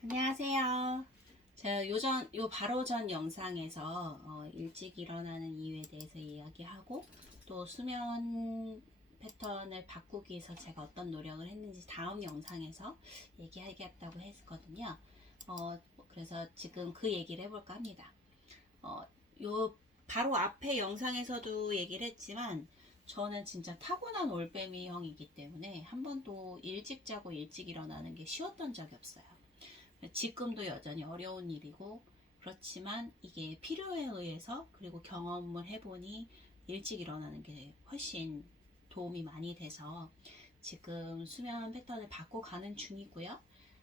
안녕하세요. 제가 요 바로 전 영상에서 일찍 일어나는 이유에 대해서 이야기하고 또 수면 패턴을 바꾸기 위해서 제가 어떤 노력을 했는지 다음 영상에서 얘기하겠다고 했거든요. 그래서 지금 그 얘기를 해볼까 합니다. 어, 요 바로 앞에 영상에서도 얘기를 했지만 저는 진짜 타고난 올빼미형이기 때문에 한 번도 일찍 자고 일찍 일어나는 게 쉬웠던 적이 없어요. 지금도 여전히 어려운 일이고 그렇지만 이게 필요에 의해서 그리고 경험을 해보니 일찍 일어나는 게 훨씬 도움이 많이 돼서 지금 수면 패턴을 바꿔가는 중이고요.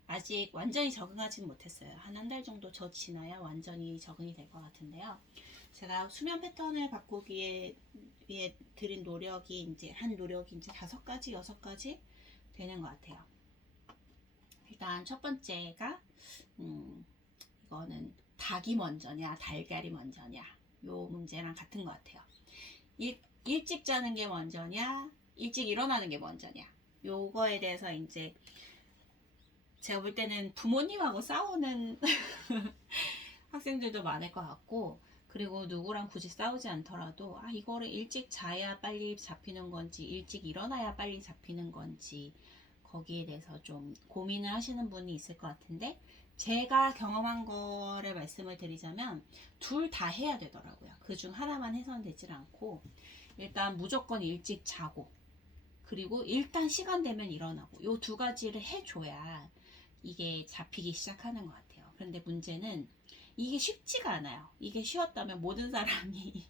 아직 완전히 적응하지는 못했어요. 한 달 정도 더 지나야 완전히 적응이 될 것 같은데요. 제가 수면 패턴을 바꾸기 위해 들인 노력이 이제 5가지, 6가지 되는 것 같아요. 일단 첫 번째가 이거는 닭이 먼저냐 달걀이 먼저냐 요 문제랑 같은 것 같아요. 일찍 자는 게 먼저냐 일찍 일어나는 게 먼저냐 요거에 대해서 이제 제가 볼 때는 부모님하고 싸우는 학생들도 많을 것 같고, 그리고 누구랑 굳이 싸우지 않더라도 이거를 일찍 자야 빨리 잡히는 건지 일찍 일어나야 빨리 잡히는 건지 거기에 대해서 좀 고민을 하시는 분이 있을 것 같은데, 제가 경험한 거를 말씀을 드리자면 둘 다 해야 되더라고요. 그중 하나만 해서는 되질 않고, 일단 무조건 일찍 자고 그리고 일단 시간 되면 일어나고 요 2가지를 해줘야 이게 잡히기 시작하는 것 같아요. 그런데 문제는 이게 쉽지가 않아요. 이게 쉬웠다면 모든 사람이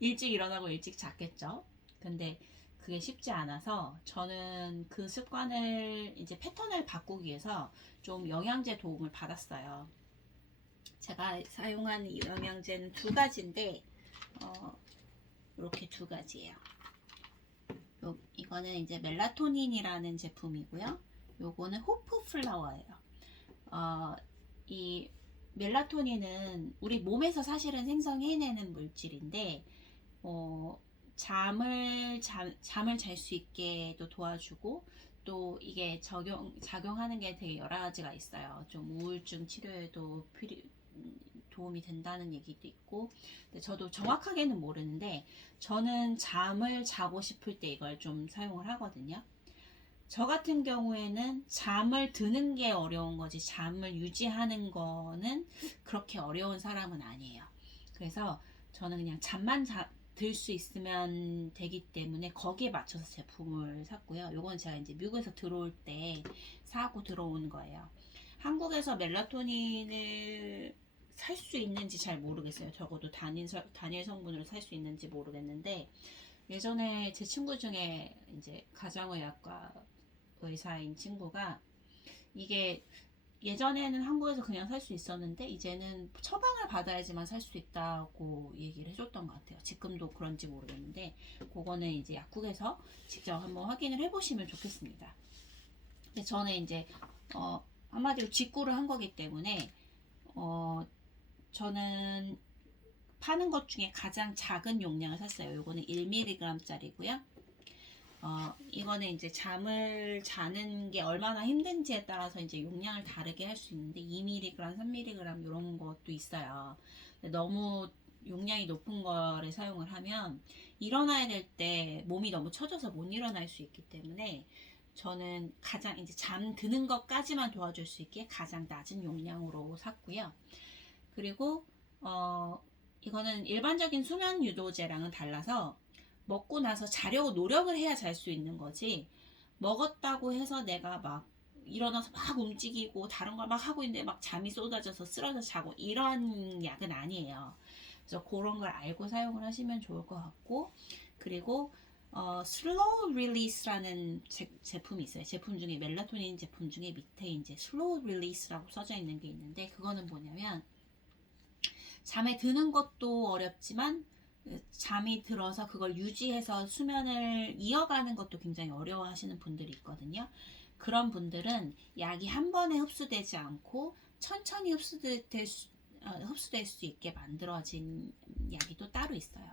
일찍 일어나고 일찍 잤겠죠. 근데 그게 쉽지 않아서 저는 그 습관을 이제 패턴을 바꾸기 위해서 좀 영양제 도움을 받았어요. 제가 사용한 이 영양제는 2가지인데 이렇게 2가지예요. 이거는 이제 멜라토닌이라는 제품이고요. 요거는 호프 플라워예요. 이 멜라토닌은 우리 몸에서 사실은 생성해내는 물질인데, 잠을 잘 수 있게도 도와주고, 또 이게 작용하는 게 되게 여러 가지가 있어요. 좀 우울증 치료에도 도움이 된다는 얘기도 있고, 근데 저도 정확하게는 모르는데, 저는 잠을 자고 싶을 때 이걸 좀 사용을 하거든요. 저 같은 경우에는 잠을 드는 게 어려운 거지 잠을 유지하는 거는 그렇게 어려운 사람은 아니에요. 그래서 저는 그냥 잠만 들 수 있으면 되기 때문에 거기에 맞춰서 제품을 샀고요. 요건 제가 이제 미국에서 들어올 때 사고 들어온 거예요. 한국에서 멜라토닌을 살 수 있는지 잘 모르겠어요. 적어도 단일 성분으로 살 수 있는지 모르겠는데, 예전에 제 친구 중에 이제 가정의학과 의사인 친구가 이게 예전에는 한국에서 그냥 살 수 있었는데 이제는 처방을 받아야지만 살 수 있다고 얘기를 해줬던 것 같아요. 지금도 그런지 모르겠는데 그거는 이제 약국에서 직접 한번 확인을 해보시면 좋겠습니다. 근데 저는 이제 한마디로 직구를 한 거기 때문에 저는 파는 것 중에 가장 작은 용량을 샀어요. 요거는 1mg짜리고요. 이거는 이제 잠을 자는 게 얼마나 힘든지에 따라서 이제 용량을 다르게 할 수 있는데 2mg, 3mg 이런 것도 있어요. 너무 용량이 높은 거를 사용을 하면 일어나야 될 때 몸이 너무 처져서 못 일어날 수 있기 때문에 저는 가장 이제 잠드는 것까지만 도와줄 수 있게 가장 낮은 용량으로 샀고요. 그리고 이거는 일반적인 수면 유도제랑은 달라서 먹고 나서 자려고 노력을 해야 잘 수 있는 거지, 먹었다고 해서 내가 막 일어나서 막 움직이고 다른 걸 막 하고 있는데 막 잠이 쏟아져서 쓰러져 자고 이런 약은 아니에요. 그래서 그런 걸 알고 사용을 하시면 좋을 것 같고, 그리고 슬로우 릴리스라는 제품이 있어요. 제품 중에 멜라토닌 제품 중에 밑에 이제 슬로우 릴리스라고 써져 있는 게 있는데, 그거는 뭐냐면 잠에 드는 것도 어렵지만 잠이 들어서 그걸 유지해서 수면을 이어가는 것도 굉장히 어려워하시는 분들이 있거든요. 그런 분들은 약이 한 번에 흡수되지 않고 천천히 흡수될 수 있게 만들어진 약이 또 따로 있어요.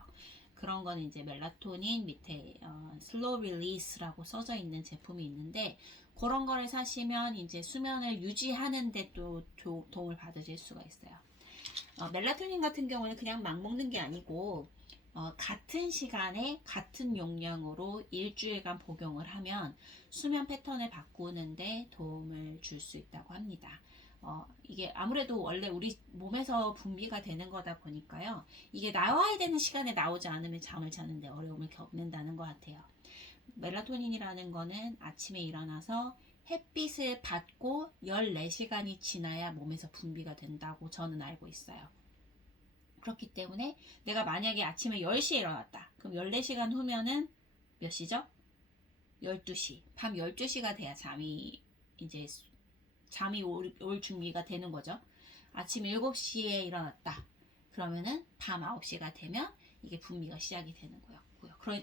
그런 건 이제 멜라토닌 밑에 슬로우 릴리스라고 써져 있는 제품이 있는데, 그런 거를 사시면 이제 수면을 유지하는 데 또 도움을 받으실 수가 있어요. 멜라토닌 같은 경우는 그냥 막 먹는 게 아니고 같은 시간에 같은 용량으로 일주일간 복용을 하면 수면 패턴을 바꾸는데 도움을 줄 수 있다고 합니다. 이게 아무래도 원래 우리 몸에서 분비가 되는 거다 보니까요. 이게 나와야 되는 시간에 나오지 않으면 잠을 자는데 어려움을 겪는다는 것 같아요. 멜라토닌이라는 거는 아침에 일어나서 햇빛을 받고 14시간이 지나야 몸에서 분비가 된다고 저는 알고 있어요. 그렇기 때문에 내가 만약에 아침에 10시에 일어났다. 그럼 14시간 후면은 몇 시죠? 12시. 밤 12시가 돼야 잠이 올 준비가 되는 거죠. 아침 7시에 일어났다. 그러면은 밤 9시가 되면 이게 분비가 시작이 되는 거고요.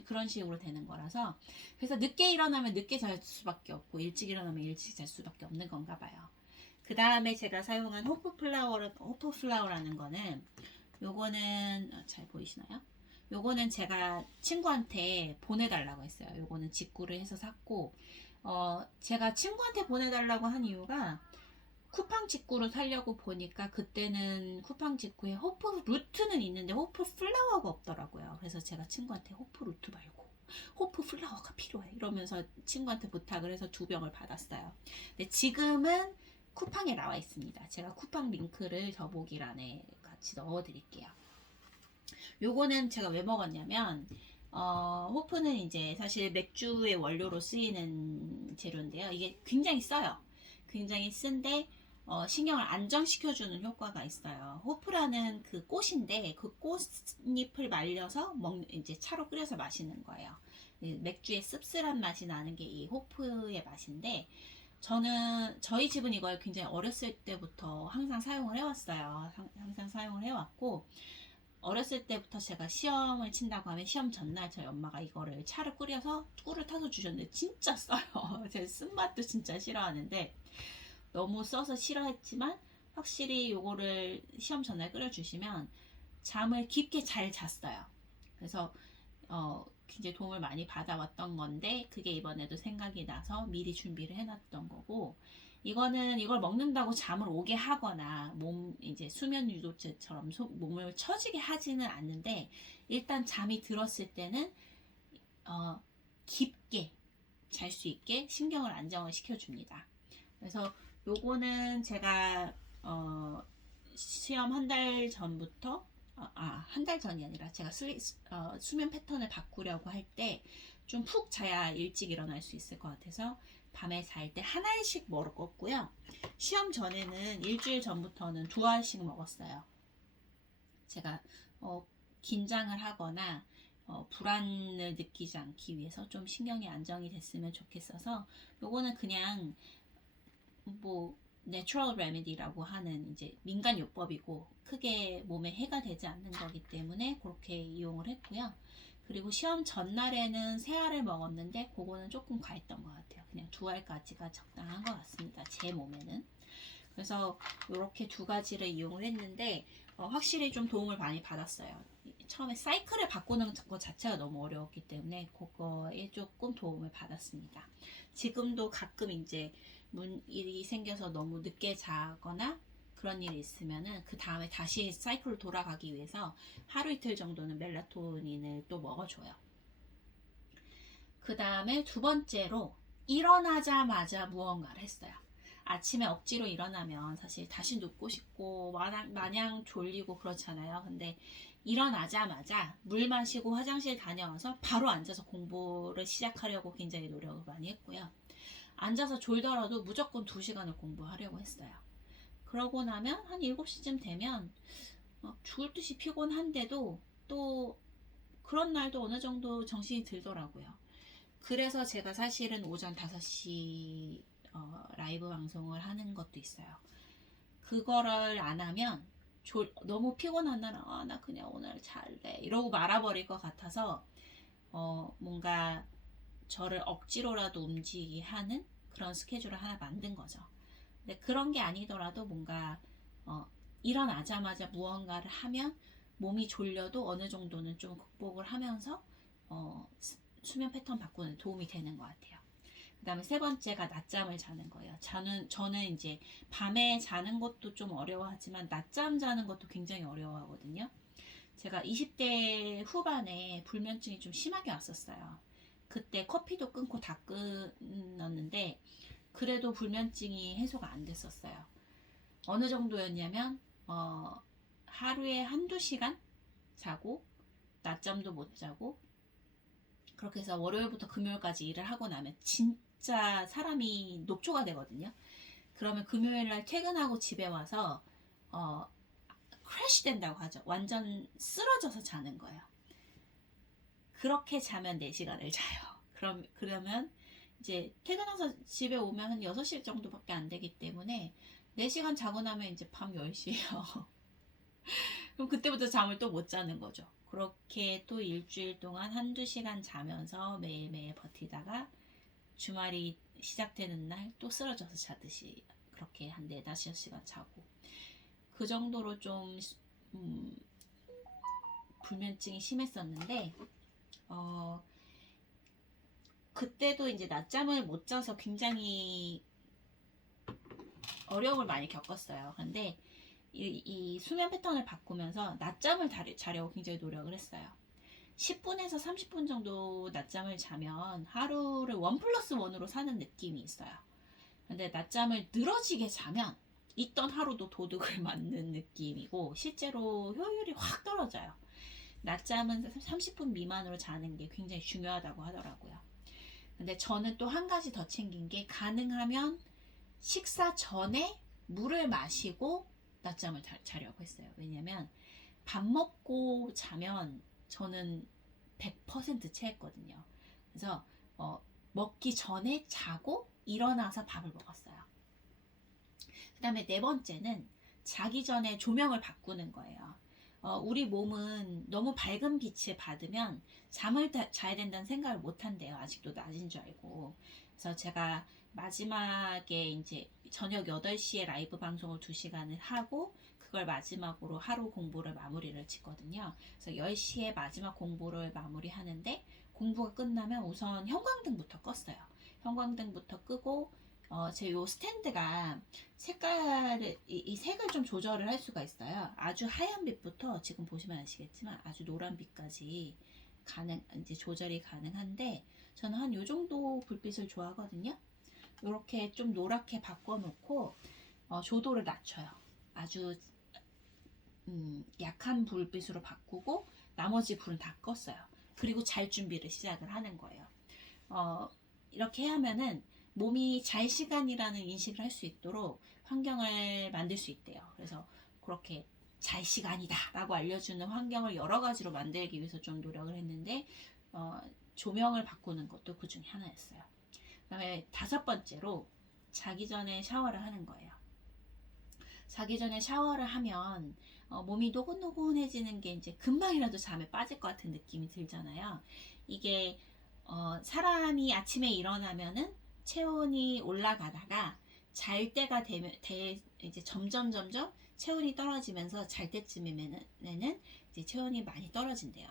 그런 식으로 되는 거라서 그래서 늦게 일어나면 늦게 잘 수밖에 없고 일찍 일어나면 일찍 잘 수밖에 없는 건가 봐요. 그 다음에 제가 사용한 호프플라워라는 거는 요거는 잘 보이시나요? 요거는 제가 친구한테 보내달라고 했어요. 요거는 직구를 해서 샀고 제가 친구한테 보내달라고 한 이유가 쿠팡 직구로 사려고 보니까 그때는 쿠팡 직구에 호프 루트는 있는데 호프 플라워가 없더라고요. 그래서 제가 친구한테 호프 루트 말고 호프 플라워가 필요해 이러면서 친구한테 부탁을 해서 2병을 받았어요. 근데 지금은 쿠팡에 나와 있습니다. 제가 쿠팡 링크를 더보기란에 같이 넣어 드릴게요. 요거는 제가 왜 먹었냐면 호프는 이제 사실 맥주의 원료로 쓰이는 재료인데요. 이게 굉장히 써요. 굉장히 쓴데 신경을 안정시켜주는 효과가 있어요. 호프라는 그 꽃인데 그 꽃잎을 말려서 이제 차로 끓여서 마시는 거예요. 맥주의 씁쓸한 맛이 나는 게 이 호프의 맛인데 저희 집은 이걸 굉장히 어렸을 때부터 항상 사용을 해왔어요. 항상 사용을 해왔고 어렸을 때부터 제가 시험을 친다고 하면 시험 전날 저희 엄마가 이거를 차를 끓여서 꿀을 타서 주셨는데 진짜 써요. 제 쓴맛도 진짜 싫어하는데 너무 써서 싫어했지만 확실히 요거를 시험 전날 끓여주시면 잠을 깊게 잘 잤어요. 그래서 굉장히 도움을 많이 받아왔던 건데 그게 이번에도 생각이 나서 미리 준비를 해놨던 거고 이걸 먹는다고 잠을 오게 하거나 이제 수면 유도제처럼 몸을 처지게 하지는 않는데 일단 잠이 들었을 때는 깊게 잘 수 있게 신경을 안정을 시켜줍니다. 그래서 요거는 제가 시험 한 달 전부터 한 달 전이 아니라 제가 수면 패턴을 바꾸려고 할 때 좀 푹 자야 일찍 일어날 수 있을 것 같아서 밤에 잘 때 한 알씩 먹었고요. 시험 전에는 일주일 전부터는 2알씩 먹었어요. 제가 긴장을 하거나 불안을 느끼지 않기 위해서 좀 신경이 안정이 됐으면 좋겠어서 요거는 그냥 내추럴 레미디라고 하는 이제 민간 요법이고 크게 몸에 해가 되지 않는 거기 때문에 그렇게 이용을 했고요. 그리고 시험 전날에는 3알을 먹었는데 그거는 조금 과했던 것 같아요. 그냥 2알까지가 적당한 것 같습니다. 제 몸에는. 그래서 이렇게 2가지를 이용을 했는데 확실히 좀 도움을 많이 받았어요. 처음에 사이클을 바꾸는 것 자체가 너무 어려웠기 때문에 그거에 조금 도움을 받았습니다. 지금도 가끔 이제 일이 생겨서 너무 늦게 자거나 그런 일이 있으면은 그 다음에 다시 사이클로 돌아가기 위해서 하루 이틀 정도는 멜라토닌을 또 먹어줘요. 그 다음에 2번째로 일어나자마자 무언가를 했어요. 아침에 억지로 일어나면 사실 다시 눕고 싶고 마냥 졸리고 그렇잖아요. 근데 일어나자마자 물 마시고 화장실 다녀와서 바로 앉아서 공부를 시작하려고 굉장히 노력을 많이 했고요. 앉아서 졸더라도 무조건 2시간을 공부하려고 했어요. 그러고 나면 한 7시쯤 되면 죽을 듯이 피곤한데도 또 그런 날도 어느 정도 정신이 들더라고요. 그래서 제가 사실은 오전 5시 라이브 방송을 하는 것도 있어요. 그거를 안 하면 너무 피곤한 날은 나 그냥 오늘 잘래 이러고 말아버릴 것 같아서 뭔가 저를 억지로라도 움직이게 하는 그런 스케줄을 하나 만든 거죠. 근데 그런 게 아니더라도 뭔가 일어나자마자 무언가를 하면 몸이 졸려도 어느 정도는 좀 극복을 하면서 수면 패턴 바꾸는 도움이 되는 것 같아요. 그 그다음에 세 번째가 낮잠을 자는 거예요. 저는 이제 밤에 자는 것도 좀 어려워하지만 낮잠 자는 것도 굉장히 어려워하거든요. 제가 20대 후반에 불면증이 좀 심하게 왔었어요. 그때 커피도 끊고 다 끊었는데 그래도 불면증이 해소가 안 됐었어요. 어느 정도였냐면 하루에 한두 시간 자고 낮잠도 못 자고 그렇게 해서 월요일부터 금요일까지 일을 하고 나면 진짜 사람이 녹초가 되거든요. 그러면 금요일날 퇴근하고 집에 와서 크래시 된다고 하죠. 완전 쓰러져서 자는 거예요. 그렇게 자면 4시간을 자요. 그러면 이제 퇴근해서 집에 오면 한 6시 정도밖에 안 되기 때문에 4시간 자고 나면 이제 밤 10시예요. 그럼 그때부터 잠을 또 못 자는 거죠. 그렇게 또 일주일 동안 한두 시간 자면서 매일매일 버티다가 주말이 시작되는 날 또 쓰러져서 자듯이 그렇게 한 4-5시간 자고 그 정도로 좀 불면증이 심했었는데 그때도 이제 낮잠을 못 자서 굉장히 어려움을 많이 겪었어요. 근데 이 수면 패턴을 바꾸면서 낮잠을 자려고 굉장히 노력을 했어요. 10분에서 30분 정도 낮잠을 자면 하루를 1+1으로 사는 느낌이 있어요. 근데 낮잠을 늘어지게 자면 있던 하루도 도둑을 맞는 느낌이고 실제로 효율이 확 떨어져요. 낮잠은 30분 미만으로 자는 게 굉장히 중요하다고 하더라고요. 근데 저는 또 한 가지 더 챙긴 게 가능하면 식사 전에 물을 마시고 낮잠을 자려고 했어요. 왜냐면 밥 먹고 자면 저는 100% 체했거든요. 그래서 먹기 전에 자고 일어나서 밥을 먹었어요. 그 다음에 네 번째는 자기 전에 조명을 바꾸는 거예요. 우리 몸은 너무 밝은 빛을 받으면 잠을 자야 된다는 생각을 못 한대요. 아직도 낮인 줄 알고. 그래서 제가 마지막에 이제 저녁 8시에 라이브 방송을 2시간을 하고 그걸 마지막으로 하루 공부를 마무리를 짓거든요. 그래서 10시에 마지막 공부를 마무리하는데 공부가 끝나면 우선 형광등부터 껐어요. 형광등부터 끄고 제 요 스탠드가 이 색을 좀 조절을 할 수가 있어요. 아주 하얀 빛부터 지금 보시면 아시겠지만 아주 노란 빛까지 이제 조절이 가능한데 저는 한 요 정도 불빛을 좋아하거든요. 이렇게 좀 노랗게 바꿔놓고 조도를 낮춰요. 아주 약한 불빛으로 바꾸고 나머지 불은 다 껐어요. 그리고 잘 준비를 시작을 하는 거예요. 이렇게 하면은 몸이 잘 시간이라는 인식을 할 수 있도록 환경을 만들 수 있대요. 그래서 그렇게 잘 시간이다 라고 알려주는 환경을 여러 가지로 만들기 위해서 좀 노력을 했는데 조명을 바꾸는 것도 그 중에 하나였어요. 그 다음에 5번째로 자기 전에 샤워를 하는 거예요. 자기 전에 샤워를 하면 몸이 노곤노곤해지는 게 이제 금방이라도 잠에 빠질 것 같은 느낌이 들잖아요. 이게 사람이 아침에 일어나면은 체온이 올라가다가 잘 때가 되면 이제 점점 체온이 떨어지면서 잘 때쯤이면은 이제 체온이 많이 떨어진대요.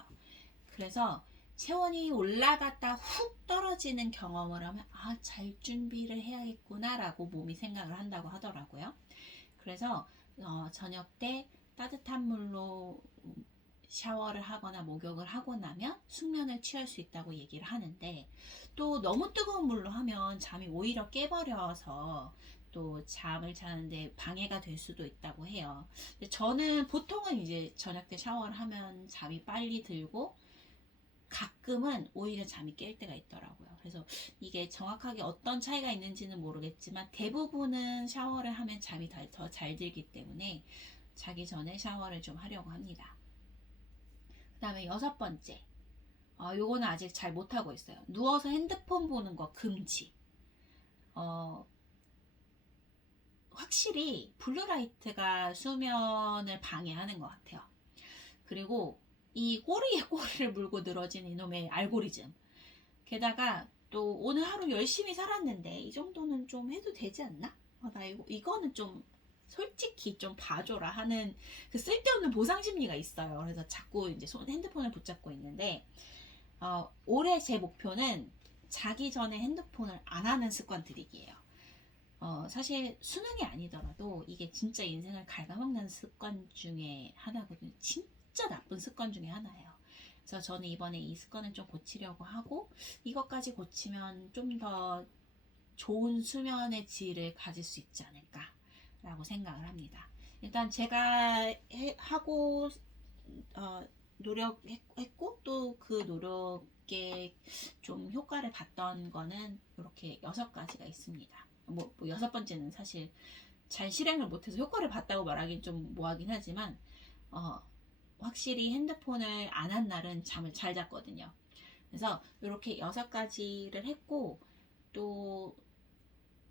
그래서 체온이 올라갔다 훅 떨어지는 경험을 하면 잘 준비를 해야겠구나라고 몸이 생각을 한다고 하더라고요. 그래서 저녁 때 따뜻한 물로 샤워를 하거나 목욕을 하고 나면 숙면을 취할 수 있다고 얘기를 하는데 또 너무 뜨거운 물로 하면 잠이 오히려 깨버려서 또 잠을 자는데 방해가 될 수도 있다고 해요. 근데 저는 보통은 이제 저녁 때 샤워를 하면 잠이 빨리 들고 가끔은 오히려 잠이 깰 때가 있더라고요. 그래서 이게 정확하게 어떤 차이가 있는지는 모르겠지만 대부분은 샤워를 하면 잠이 더 잘 들기 때문에 자기 전에 샤워를 좀 하려고 합니다. 그 다음에 6번째, 요거는 아직 잘 못하고 있어요. 누워서 핸드폰 보는 거 금지. 확실히 블루라이트가 수면을 방해하는 것 같아요. 그리고 이 꼬리에 꼬리를 물고 늘어진 이놈의 알고리즘. 게다가 또 오늘 하루 열심히 살았는데 이 정도는 좀 해도 되지 않나? 나 이거는 좀 솔직히 좀 봐줘라 하는 그 쓸데없는 보상 심리가 있어요. 그래서 자꾸 이제 핸드폰을 붙잡고 있는데 올해 제 목표는 자기 전에 핸드폰을 안 하는 습관 들이기예요. 사실 수능이 아니더라도 이게 진짜 인생을 갉아먹는 습관 중에 하나거든요. 진짜 나쁜 습관 중에 하나예요. 그래서 저는 이번에 이 습관을 좀 고치려고 하고 이것까지 고치면 좀 더 좋은 수면의 질을 가질 수 있지 않을까라고 생각을 합니다. 일단 제가 하고 노력했고 또 그 노력에 좀 효과를 봤던 거는 이렇게 6가지가 있습니다. 뭐 6번째는 사실 잘 실행을 못해서 효과를 봤다고 말하긴 좀 뭐하긴 하지만 확실히 핸드폰을 안 한 날은 잠을 잘 잤거든요. 그래서 이렇게 6가지를 했고 또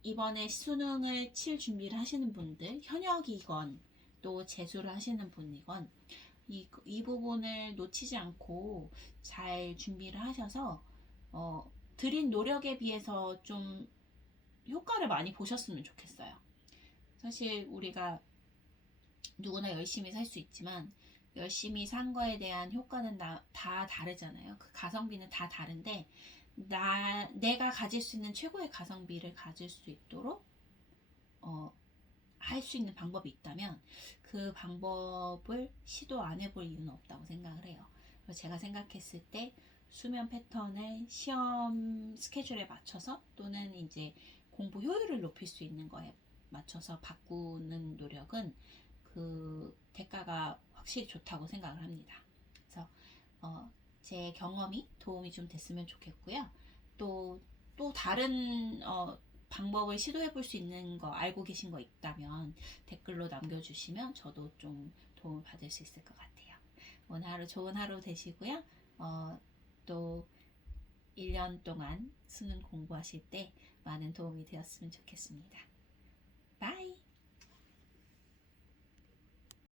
이번에 수능을 칠 준비를 하시는 분들, 현역이건 또 재수를 하시는 분이건 이 부분을 놓치지 않고 잘 준비를 하셔서 들인 노력에 비해서 좀 효과를 많이 보셨으면 좋겠어요. 사실 우리가 누구나 열심히 살 수 있지만 열심히 산 거에 대한 효과는 다 다르잖아요. 그 가성비는 다 다른데 내가 가질 수 있는 최고의 가성비를 가질 수 있도록 할 수 있는 방법이 있다면 그 방법을 시도 안 해볼 이유는 없다고 생각을 해요. 제가 생각했을 때 수면 패턴을 시험 스케줄에 맞춰서 또는 이제 공부 효율을 높일 수 있는 거에 맞춰서 바꾸는 노력은 그 대가가 확실히 좋다고 생각을 합니다. 그래서 제 경험이 도움이 좀 됐으면 좋겠고요. 또 다른 방법을 시도해 볼 수 있는 거 알고 계신 거 있다면 댓글로 남겨주시면 저도 좀 도움을 받을 수 있을 것 같아요. 오늘 하루 좋은 하루 되시고요. 또 1년 동안 수능 공부하실 때 많은 도움이 되었으면 좋겠습니다.